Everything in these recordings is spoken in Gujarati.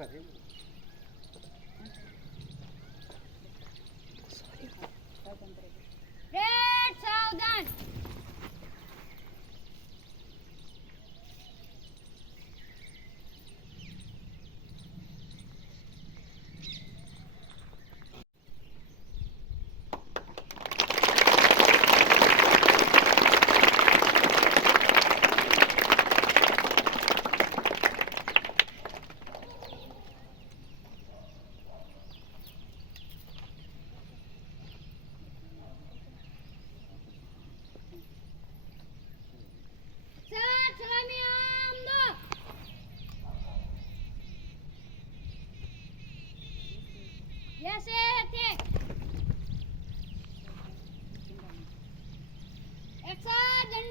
Gracias.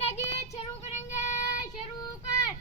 गीत शुरू करेंगे शुरू कर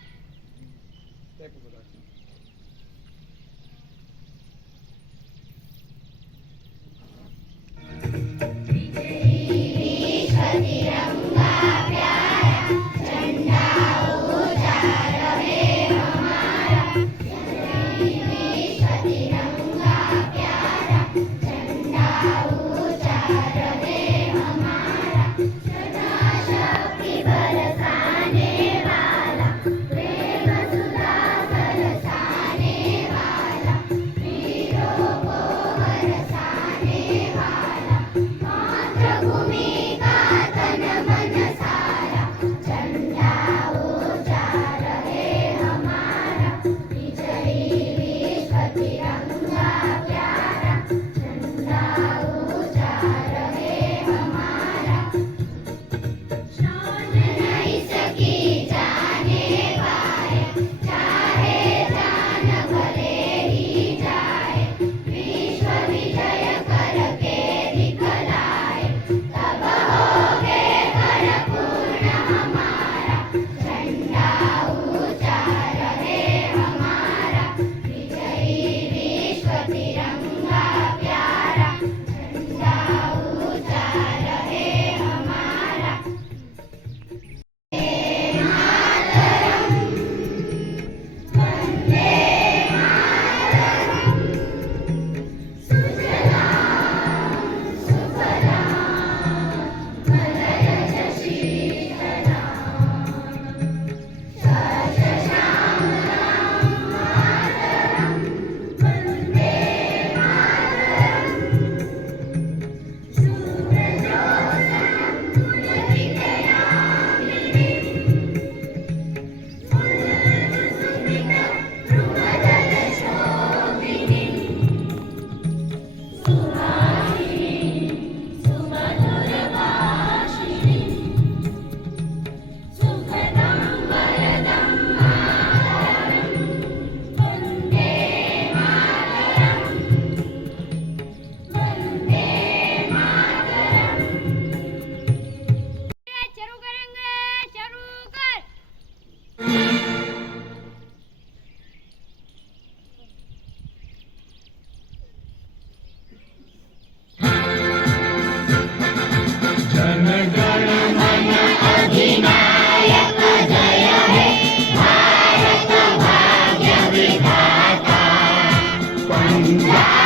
Yeah!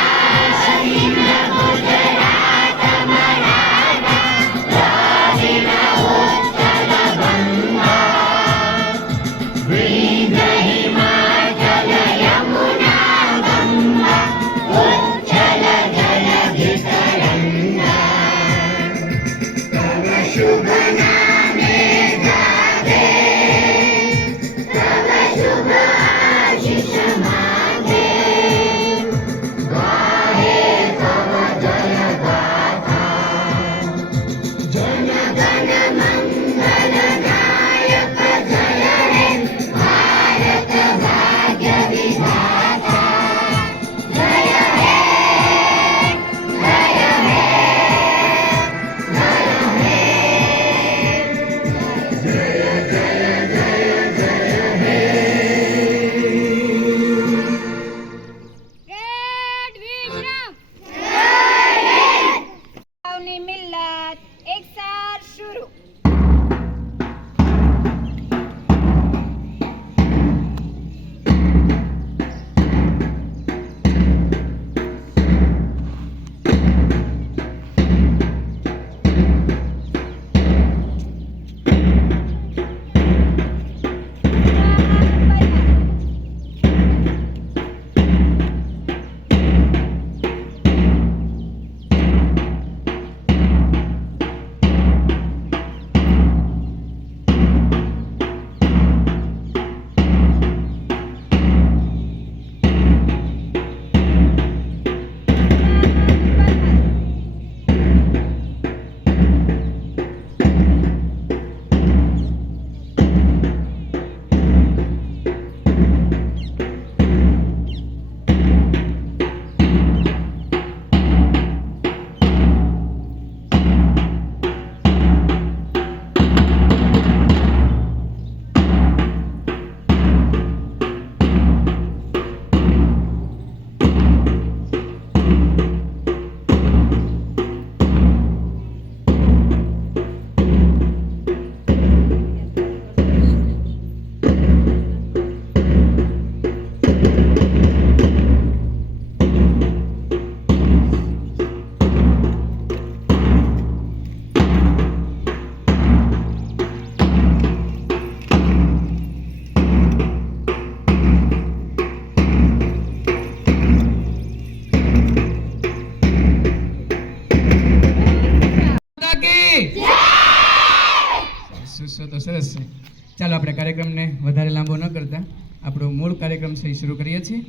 આપણો મૂળ કાર્યક્રમ એ શરૂ કરીએ છીએ.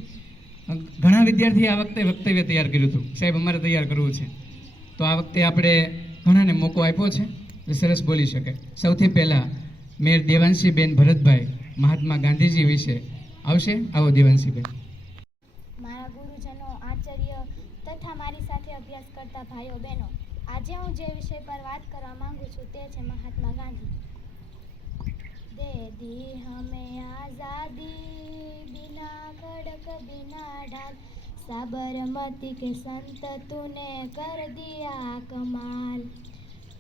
ઘણા વિદ્યાર્થીએ આ વખતે વક્તવ્ય તૈયાર કર્યું હતું. સાહેબ, અમારે તૈયાર કરવું છે. તો આ વખતે આપણે ઘણાને મોકો આપ્યો છે. જે સરસ બોલી શકે. સૌથી પહેલાં મેયર દેવાંશીબેન ભરતભાઈ મહાત્મા ગાંધીજી વિશે આવશે. આવો દેવાંશીબેન. મારા ગુરુજનો આચાર્ય તથા મારી સાથે અભ્યાસ કરતા ભાઈઓ બહેનો, આજે હું જે વિષય પર વાત કરવા માંગુ છું તે છે મહાત્મા ગાંધી. દે दी हमें આઝાદી बिना ખડક बिना ढाल। સાબરમતી કે સંત તુને કર દિયા કમાલ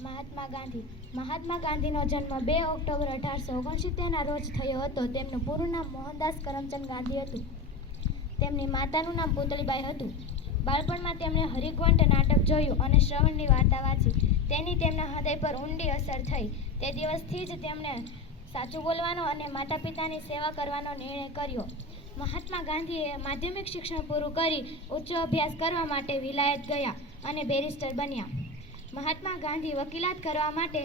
મહાત્મા ગાંધી મહાત્મા ગાંધીનો જન્મ બે ઓક્ટોબર અઢારસો ઓગણસિત્તેરના રોજ થયો હતો. તેમનું પૂરું નામ મોહનદાસ કરમચંદ ગાંધી હતું. તેમની માતાનું નામ પુતળીબાઈ હતું. બાળપણમાં તેમણે હરિગ્વંટ નાટક જોયું અને શ્રવણની વાર્તા વાંચી. તેની તેમના હૃદય પર ઊંડી અસર થઈ. તે દિવસથી જ તેમણે સાચું બોલવાનો અને માતા પિતાની સેવા કરવાનો નિર્ણય કર્યો. મહાત્મા ગાંધીએ માધ્યમિક શિક્ષણ પૂરું કરી ઉચ્ચ અભ્યાસ કરવા માટે વિલાયત ગયા અને બેરિસ્ટર બન્યા. મહાત્મા ગાંધી વકીલાત કરવા માટે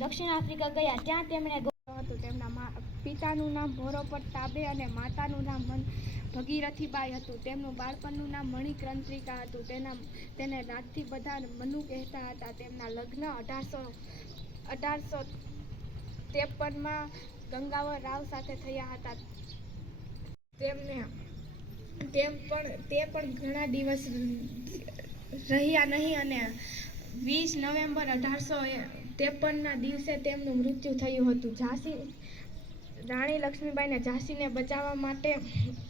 દક્ષિણ આફ્રિકા ગયા, ત્યાં તેમણે હતું. તેમના પિતાનું નામ ભોરોપટ તાબે અને માતાનું નામ મન ભગીરથીબાઈ હતું. તેમનું બાળપણનું નામ મણિક્રાંતિકા હતું. તેના તેને રાતથી બધા મનુ કહેતા હતા. તેમના લગ્ન અઢારસો અઢારસો ત્રેપનમાં ગંગાવર રાવ સાથે થયા હતા. તેમને, તેમ પણ, તે પણ ઘણા દિવસ રહ્યા નહીં અને વીસ નવેમ્બર અઢારસો ત્રેપનના દિવસે તેમનું મૃત્યુ થયું હતું. ઝાંસી, રાણી લક્ષ્મીબાઈને ઝાંસીને બચાવવા માટે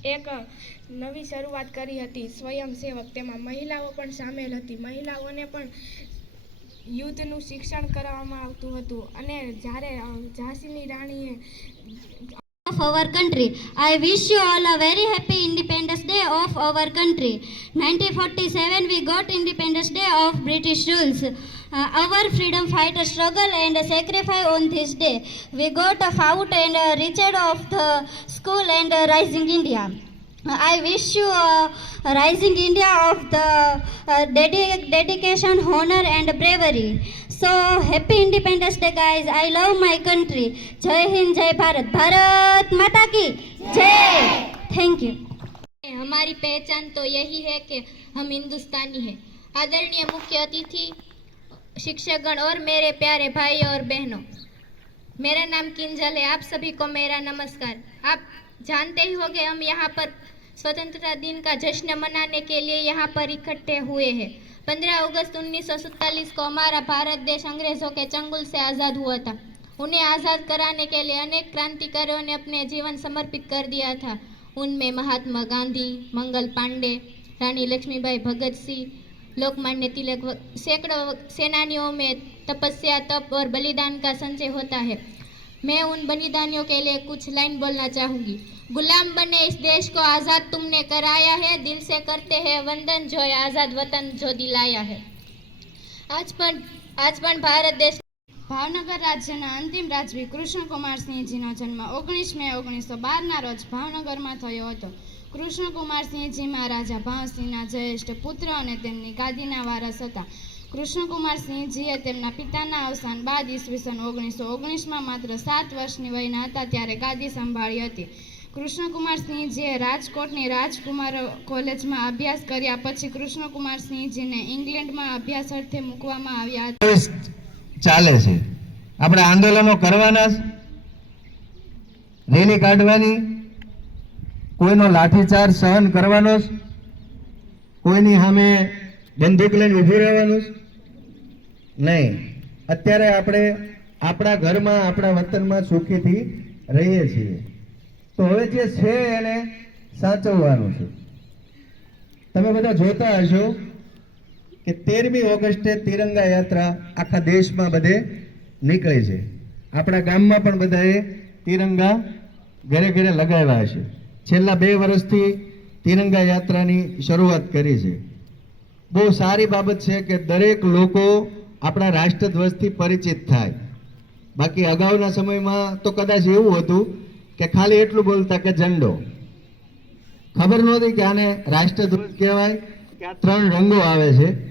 એક નવી શરૂઆત કરી હતી. સ્વયંસેવક. તેમાં મહિલાઓ પણ સામેલ હતી. મહિલાઓને પણ યુદ્ધનું શિક્ષણ કરાવવામાં આવતું હતું અને જ્યારે અ, ઝાંસીની રાણીએ our country. I wish you all a very happy Independence Day of our country. 1947 we got Independence Day of British rules. Uh, our freedom fighter struggle and sacrifice on this day. We got a fought and uh, reached of the school and uh, rising India. Uh, I wish you a rising India of the uh, dedi- dedication, honor and bravery. So happy Independence Day, guys! I love my country. जय हिंद जय भारत भारत माता की जय थैंक यू हमारी पहचान तो यही है कि हम हिंदुस्तानी हैं आदरणीय मुख्य अतिथि शिक्षकगण और मेरे प्यारे भाई और बहनों मेरा नाम किंजल है आप सभी को मेरा नमस्कार आप जानते ही होंगे हम यहाँ पर स्वतंत्रता दिन का जश्न मनाने के लिए यहाँ पर इकट्ठे हुए हैं। पंद्रह अगस्त उन्नीस को हमारा भारत देश अंग्रेज़ों के चंगुल से आज़ाद हुआ था। उन्हें आज़ाद कराने के लिए अनेक क्रांतिकारियों ने अपने जीवन समर्पित कर दिया था। उनमें महात्मा गांधी, मंगल पांडे, रानी लक्ष्मीबाई भगत सिंह, लोकमान्य तिलक सैकड़ों सेनानियों में तपस्या, तप और बलिदान का संचय होता है। मैं उन बलिदानियों के लिए कुछ लाइन बोलना चाहूँगी। गुलाम बने इस देश को आज़ाद तुमने कराया है दिल से करते हैं वंदन जो ये आज़ाद वतन जो दिलाया है आज પણ આજ પણ ભારત દેશ ભાવનગર રાજ્યના અંતિમ રાજવી કૃષ્ણકુમાર સિંહજીનો જન્મ ઓગણીસ મે ઓગણીસો બારના રોજ ભાવનગરમાં થયો હતો કૃષ્ણકુમાર સિંહજી મહારાજા ભાવસિંહના જ્યેષ્ઠ પુત્ર અને તેમની ગાદીના વારસ હતા કૃષ્ણકુમાર સિંહજીએ તેમના પિતાના અવસાન બાદ ઈસવીસન ઓગણીસો ઓગણીસમાં માત્ર સાત વર્ષની વયના હતા ત્યારે ગાદી સંભાળી હતી કૃષ્ણકુમાર સિંહજીએ રાજકોટની રાજકુમાર કોલેજમાં અભ્યાસ કર્યા પછી કૃષ્ણકુમાર સિંહજીને ઇંગ્લેન્ડમાં અભ્યાસ અર્થે મૂકવામાં આવ્યા ચાલે છે. આપણે આંદોલનો કરવાના રેલી કાઢવાની. કોઈનો લાઠીચાર્જ સહન કરવાનો કોઈની સામે બંદૂક લઈને ઊભું રહેવાનું નહીં. અત્યારે આપણે આપણા ઘરમાં, આપણા વતનમાં સુખીથી રહીએ છીએ. તો હવે જે છે એને સાચવવાનું છે. તમે બધા જોતા હશો કે તેરમી ઓગસ્ટે તિરંગા યાત્રા આખા દેશમાં બધે નીકળે છે. આપણા ગામમાં પણ બધાએ તિરંગા ઘરે ઘરે લગાવ્યા છે. છેલ્લા બે વર્ષથી તિરંગા યાત્રાની શરૂઆત કરી છે. બહુ સારી બાબત છે કે દરેક લોકો આપણા રાષ્ટ્રધ્વજથી પરિચિત થાય. બાકી અગાઉના સમયમાં તો કદાચ એવું હતું કે ખાલી એટલું બોલતા કે ઝંડો. ખબર નહોતી કે આને રાષ્ટ્રધ્વજ કહેવાય, કે આ ત્રણ રંગો આવે છે.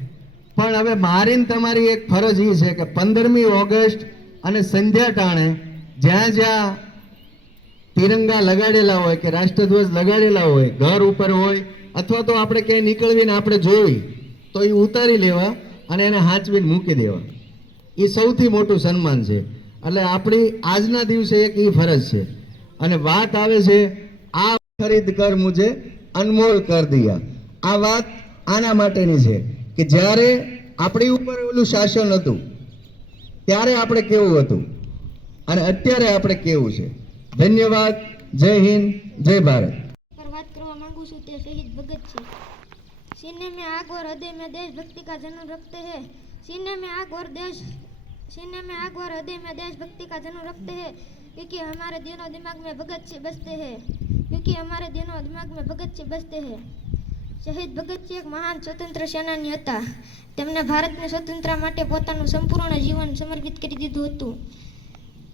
પણ હવે મારીને તમારી એક ફરજ એ છે કે પંદરમી ઓગસ્ટ અને સંધ્યા ટાણે જ્યાં જ્યાં તિરંગા લગાડેલા હોય કે રાષ્ટ્રધ્વજ લગાડેલા હોય, ઘર ઉપર હોય, અથવા તો આપણે ક્યાંય નીકળવીને આપણે જોઈ, તો એ ઉતારી લેવા અને એને હાંચવીને મૂકી દેવા. એ સૌથી મોટું સન્માન છે. એટલે આપણી આજના દિવસે એક એ ફરજ છે. અને વાત આવે છે, આ ખરીદ કર મુજે અનમોલ કર દિયા. આ વાત આના માટેની છે કે જ્યારે આપણી ઉપર ઓલું શાસન હતું, ત્યારે આપણે કેવું હતું? અને અત્યારે આપણે કેવું છે? ધન્યવાદ, જય હિન્દ, જય ભારત. વાત કરવા માંગુ છું તે ભગત છે. સીને મેં આગ ઓર હૃદય મેં દેશભક્તિ કા જન્મ રખતે હે. સીને મેં આગ ઓર દેશ, સીને મેં આગ ઓર હૃદય મેં દેશભક્તિ કા જન્મ રખતે હે. क्योंकि हमारे दिनों दिमाग में भगत सिंह बसते हैं क्योंकि हमारे दिनों दिमाग में भगत सिंह बसते हैं શહીદ ભગતસિંહ એક મહાન સ્વતંત્ર સેનાની હતા તેમણે ભારતને સ્વતંત્ર માટે પોતાનું સંપૂર્ણ જીવન સમર્પિત કરી દીધું હતું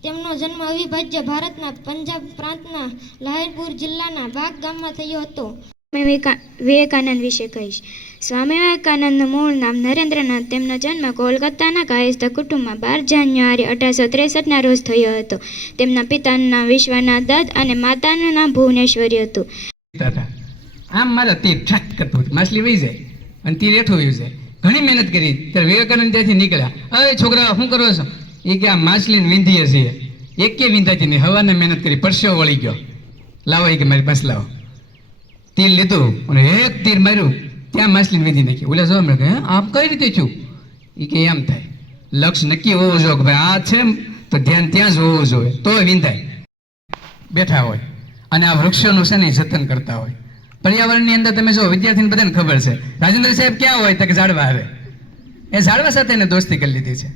તેમનો જન્મ અવિભાજ્ય ભારતના પંજાબ પ્રાંતના લાહેરપુર જિલ્લાના બાગ ગામમાં થયો હતો વિવેકા- વિવેકાનંદ વિશે કહીશ સ્વામી વિવેકાનંદનું મૂળ નામ નરેન્દ્રનાથ. તેમનો જન્મ કોલકાતાના કાયસ્થ કુટુંબમાં બાર જાન્યુઆરી અઢારસો ત્રેસઠના રોજ થયો હતો. તેમના પિતાનું નામ વિશ્વનાથ દત્ત અને માતાનું નામ ભુવનેશ્વરી હતું. આમ મારા તીર ઠાક કરતું માછલી વહી જાય અને તીર હેઠું વહી જાય. ઘણી મહેનત કરી. ત્યારે વિવેકાનંદ ત્યાંથી નીકળ્યા. હવે છોકરા શું કરો છો? એ કે, આ માછલીને વીંધીએ છીએ. એકે વિંધાતી નહીં, હવાને મહેનત કરી પરસેવો વળી ગયો. લાવો, એ કે મારી પાસે લાવો. તીર લીધું અને એક તીર માર્યું. ત્યાં માછલીને વેધી નાખી. ઓલા જોવા મળે કે કઈ રીતે થયું? એ કે, એમ થાય. લક્ષ્ય નક્કી હોવું જોઈએ કે ભાઈ આ છે તો ધ્યાન ત્યાં જ હોવું જોઈએ. તો વિંધાય. બેઠા હોય. અને આ વૃક્ષોનું છે ને જતન કરતા હોય. પર્યાવરણની અંદર તમે જો વિદ્યાર્થીને બધાને ખબર છે. રાજેન્દ્ર સાહેબ ક્યાં હોય તો કે ઝાડવા આવે. એ ઝાડવા સાથે એને દોસ્તી કરી લીધી છે.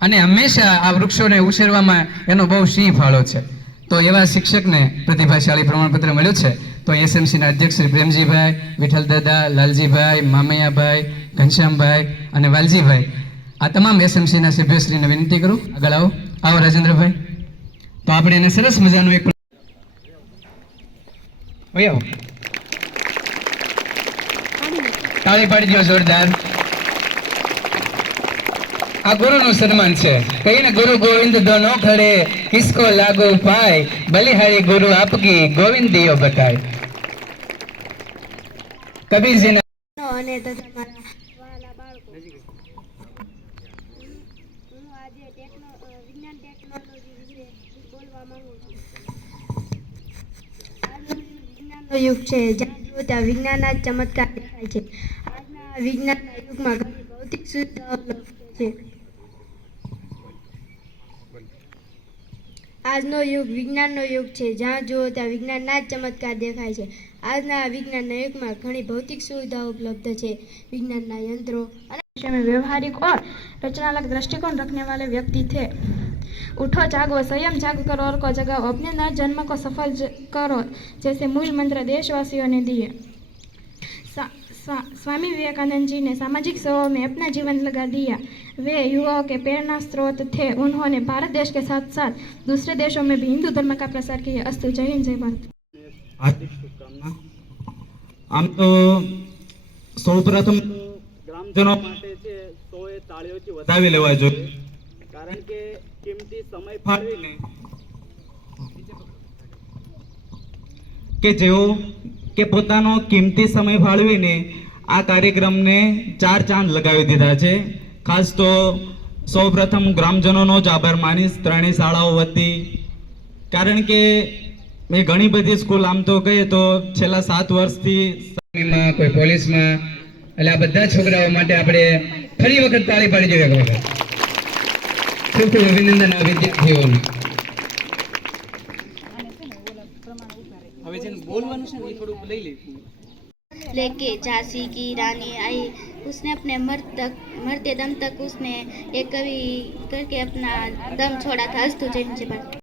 અને હંમેશા આ વૃક્ષોને ઉછેરવામાં એનો બહુ સિંહ ફાળો છે. તો એવા શિક્ષકને પ્રતિભાશાળી પ્રમાણપત્ર મળ્યું છે. તો એસએમસીના અધ્યક્ષ શ્રી પ્રેમજીભાઈ વિઠ્ઠલ દાદા લાલજીભાઈ મામૈયાભાઈ ઘનશ્યામભાઈ અને વાલજીભાઈ. આ તમામ એસએમસીના સભ્યશ્રીને વિનંતી કરું. આગળ આવો. આવો રાજેન્દ્રભાઈ. તો આપણે એને સરસ મજાનું એક તાળી પાડી દો જોરદાર. આ ગુરુનું સન્માન છે. કહીને ગુરુ ગોવિંદ દોનો ખડે, કિસકો લાગુ પાય, બલિહારી ગુરુ આપકી ગોવિંદીઓ બતાય. કબીરજીના વિજ્ઞાન ટેકનોલોજી યુગ છે. જ્યાં જુઓ ત્યાં વિજ્ઞાનના ચમત્કાર દેખાય છે. આજના વિજ્ઞાન વિજ્ઞાનના યુગમાં ઘણી ભૌતિક સુવિધાઓ છે. આજનો યુગ વિજ્ઞાનનો યુગ છે જ્યાં જુઓ ત્યાં વિજ્ઞાનના જ ચમત્કાર દેખાય છે આજના આ વિજ્ઞાનના યુગમાં ઘણી ભૌતિક સુવિધાઓ ઉપલબ્ધ છે विज्ञान यंत्रों विषय में व्यवहारिक और रचनात्मक दृष्टिकोण रखने वाले व्यक्ति थे उठो जागो संयम जाग करो और को जगाओ अपने नए जन्म को सफल ज- करो जैसे मूल मंत्र देशवासियों ने दिए सा, स्वा, स्वामी विवेकानंद जी ने सामाजिक सेवा में अपना जीवन लगा दिया वे युवाओं के प्रेरणा स्रोत थे उन्होंने भारत देश के साथ साथ दूसरे देशों में भी हिंदू धर्म का प्रसार किया अस्तु जय हिंद जय भारत હાર્દિક શુભકામના આમ તો સૌ પ્રથમ ગ્રામજનો માટે છે સૌએ તાળીઓથી વધાવી લેવા જોઈએ કારણ કે કિંમતી સમય ફાળવીને કે જેઓ કે પોતાનો કિંમતી સમય ફાળવીને આ કાર્યક્રમને ચાર ચાંદ લગાવી દીધા છે ખાસ તો સૌપ્રથમ હું ગ્રામજનોનો જ આભાર માનીશ ત્રણેય શાળાઓ વતી. કારણ કે મેં ઘણી બધી સ્કૂલ આમ તો કહીએ તો છેલ્લા સાત વર્ષથી કોઈ પોલીસમાં એટલે આ બધા છોકરાઓ માટે આપણે ફરી વખત તાળી પાડી જોઈએ એક વખત ખૂબ ખૂબ અભિનંદન આ વિદ્યાર્થીઓને. લેકે ઝાંસી કી રાની આઈ उसने अपने मर तक मरते दम तक उसने एक कवि करके अपना दम छोड़ा था अस्तु जय हिंद जय भारत